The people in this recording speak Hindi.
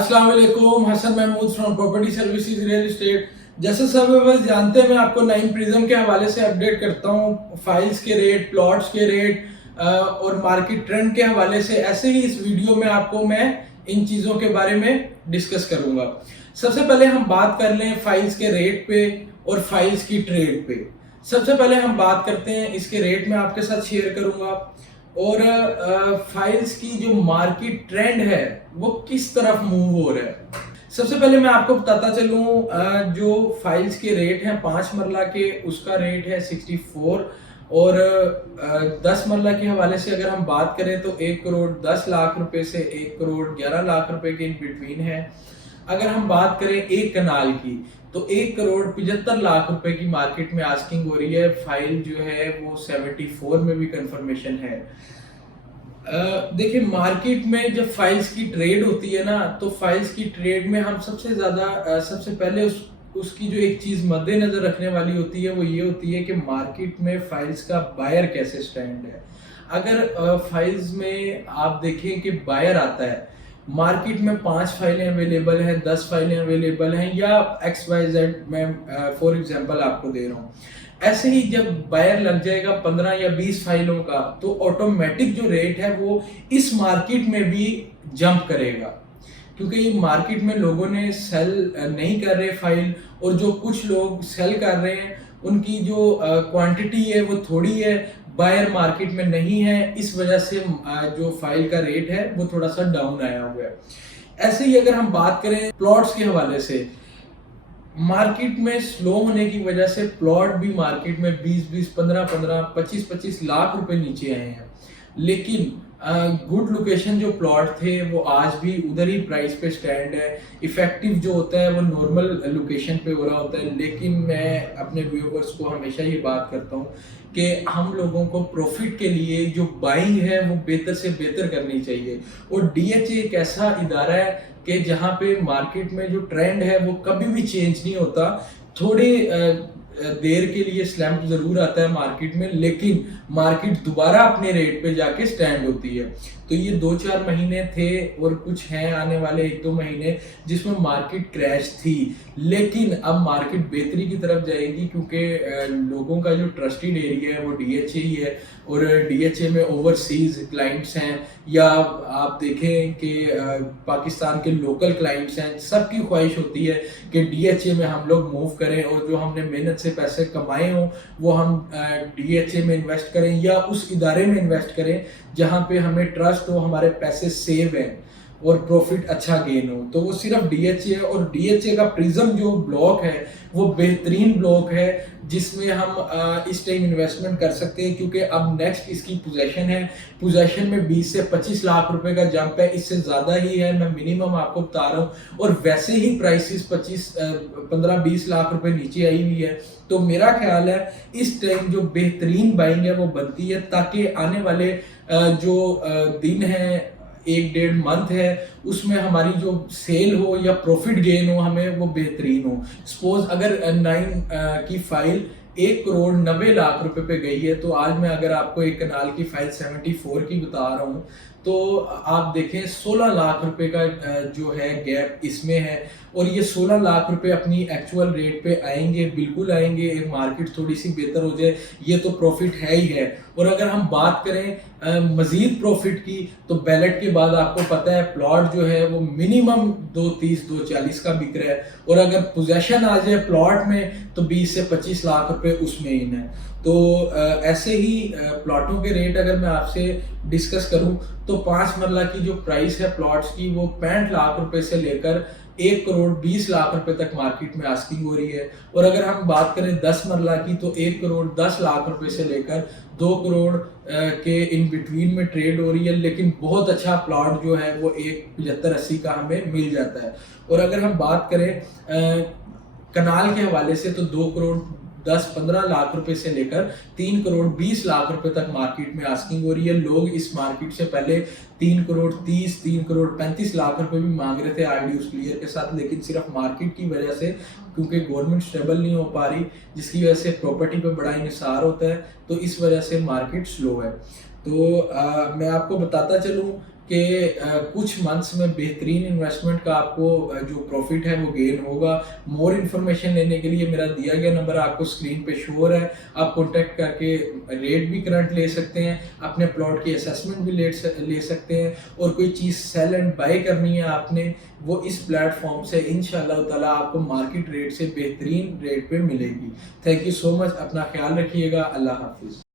अस्सलाम वालेकुम, Hasan Mahmood from property services real estate. जैसे सब बस जानते हैं, मैं आपको 9 प्रिज्म के हवाले से अपडेट करता हूँ फाइल्स के रेट, प्लॉट्स के रेट और मार्केट ट्रेंड के हवाले से। ऐसे ही इस वीडियो में आपको मैं इन चीज़ों के बारे में डिस्कस करूँगा। सबसे पहले हम बात कर लें फाइल्स के रेट पे और फाइल्स की ट्रेड पे। सबसे पहले हम बात करते हैं, इसके रेट में आपके साथ शेयर करूँगा और फाइल्स की जो मार्केट ट्रेंड है वो किस तरफ मूव हो रहा है। सबसे पहले मैं आपको बताता चलूं, जो फाइल्स के रेट हैं 5 मरला के, उसका रेट है 64 और 10 मरला के हवाले से अगर हम बात करें तो 1 करोड़ 10 लाख रुपए से 1 करोड़ 11 लाख रुपए के इन बिटवीन है। अगर हम बात करें एक कनाल की तो 1 करोड़ 75 लाख रुपए की मार्केट में आस्किंग हो रही है। फाइल जो है वो 74 में भी कंफर्मेशन है। देखिए, मार्केट में जब फाइल्स की ट्रेड होती है ना, तो फाइल्स की ट्रेड में हम सबसे ज़्यादा सबसे पहले उसकी जो एक चीज़ मद्देनज़र रखने वाली होती है वो ये होती है कि मार्केट में फाइल्स का बायर कैसे स्टैंड है। अगर फाइल्स में आप देखें कि बायर आता है, मार्केट में 5 फाइलें अवेलेबल हैं, 10 फाइलें अवेलेबल हैं या XYZ, मैं फॉर एग्जांपल आपको दे रहा हूँ। ऐसे ही जब बायर लग जाएगा 15 या 20 फाइलों का, तो ऑटोमेटिक जो रेट है वो इस मार्केट में भी जंप करेगा, क्योंकि ये मार्केट में लोगों ने सेल नहीं कर रहे फाइल, और जो कुछ लोग सेल कर रहे हैं उनकी जो क्वांटिटी है वो थोड़ी है, बायर मार्केट में नहीं है। इस वजह से जो फाइल का रेट है वो थोड़ा सा डाउन आया हुआ है। ऐसे ही अगर हम बात करें प्लॉट्स के हवाले से, मार्केट में स्लो होने की वजह से प्लॉट भी मार्केट में 20-20, 15-15, 25-25 लाख रुपए नीचे आए हैं। लेकिन गुड लोकेशन जो प्लॉट थे वो आज भी उधर ही प्राइस पे स्टैंड है। इफेक्टिव जो होता है वो नॉर्मल लोकेशन पे हो रहा होता है। लेकिन मैं अपने व्यूवर्स को हमेशा ये बात करता हूँ कि हम लोगों को प्रॉफिट के लिए जो बाइंग है वो बेहतर से बेहतर करनी चाहिए। और DHA एक ऐसा इदारा है कि जहाँ पे मार्केट में जो ट्रेंड है वो कभी भी चेंज नहीं होता। थोड़े देर के लिए स्लैम्प जरूर आता है मार्केट में, लेकिन मार्केट दोबारा अपने रेट पे जाके स्टैंड होती है। तो ये 2-4 महीने थे और कुछ हैं आने वाले 1-2 महीने जिसमें मार्केट क्रैश थी, लेकिन अब मार्केट बेहतरी की तरफ जाएगी, क्योंकि लोगों का जो ट्रस्टेड एरिया है वो DHA ही है। और DHA में ओवरसीज क्लाइंट्स हैं या आप देखें कि पाकिस्तान के लोकल क्लाइंट्स हैं, सबकी ख्वाहिश होती है कि DHA में हम लोग मूव करें और जो हमने मेहनत से पैसे कमाए हों वो हम DHA में इन्वेस्ट करें या उस इदारे में इन्वेस्ट करें जहाँ पे हमें ट्रस्ट हो, हमारे पैसे सेव हैं और प्रॉफिट अच्छा गेन हो। तो वो सिर्फ DHA है, और DHA का प्रिज्म जो ब्लॉक है वो बेहतरीन ब्लॉक है जिसमें हम इस टाइम इन्वेस्टमेंट कर सकते हैं, क्योंकि अब नेक्स्ट इसकी पोजेशन है। पोजेशन में 20 से 25 लाख रुपए का जंप है, इससे ज़्यादा ही है, मैं मिनिमम आपको बता रहा हूँ। और वैसे ही प्राइसेस 15-20 लाख रुपए नीचे आई हुई है। तो मेरा ख्याल है इस टाइम जो बेहतरीन बाइंग है वो बनती है, ताकि आने वाले जो दिन है, 1-1.5 मंथ है, उसमें हमारी जो सेल हो या प्रॉफिट गेन हो हमें वो बेहतरीन हो। सपोज अगर 9 की फाइल 1 करोड़ 90 लाख रुपए पे गई है, तो आज मैं अगर आपको एक कनाल की फाइल 74 की बता रहा हूँ, तो आप देखें 16 लाख रुपए का जो है गैप इसमें है। और ये 16 लाख रुपए अपनी एक्चुअल रेट पे आएंगे, बिल्कुल आएंगे, मार्केट थोड़ी सी बेहतर हो जाए, ये तो प्रॉफिट है ही है। और अगर हम बात करें मजीद प्रॉफिट की, तो बैलेट के बाद आपको पता है प्लॉट जो है वो मिनिमम 230-240 का बिक रहा है, और अगर पोजेशन आ जाए प्लॉट में तो 20 से 25 लाख रुपए उसमें इन है। तो ऐसे ही प्लॉटों के रेट अगर मैं आपसे डिस्कस करूं, तो 5 मरला की जो प्राइस है प्लॉट्स की वो 65 लाख रुपए से लेकर 1 करोड़ 20 लाख रुपए तक मार्केट में आस्किंग हो रही है। और अगर हम बात करें 10 मरला की, तो 1 करोड़ 10 लाख रुपए से लेकर 2 करोड़ के इन बिटवीन में ट्रेड हो रही है। लेकिन बहुत अच्छा प्लॉट जो है वो 1 75-80 का हमें मिल जाता है। और अगर हम बात करें कनाल के हवाले से, तो 2 करोड़ 10-15 लाख रुपए से लेकर 3 करोड़ 20 लाख रुपए तक मार्केट में आस्किंग हो रही है। लोग इस मार्केट से पहले 3 करोड़ 30, 3 करोड़ 35 लाख रुपए भी मांग रहे थे आरडीएस क्लियर के साथ, लेकिन सिर्फ मार्केट की वजह से, क्योंकि गवर्नमेंट स्टेबल नहीं हो पा रही, जिसकी वजह से प्रॉपर्टी पे बड़ा इन्हिसार होता है, तो इस वजह से मार्केट स्लो है। तो मैं आपको बताता चलूँ कि कुछ मंथ्स में बेहतरीन इन्वेस्टमेंट का आपको जो प्रॉफिट है वो गेन होगा। मोर इन्फॉर्मेशन लेने के लिए मेरा दिया गया नंबर आपको स्क्रीन पे शो हो रहा है, आप कॉन्टैक्ट करके रेट भी करंट ले सकते हैं, अपने प्लॉट की असेसमेंट भी ले सकते हैं, और कोई चीज़ सेल एंड बाय करनी है आपने वो इस प्लेटफॉर्म से इंशाल्लाह ताला आपको मार्केट रेट से बेहतरीन रेट पे मिलेगी। थैंक यू सो मच, अपना ख्याल रखिएगा, अल्लाह हाफिज़।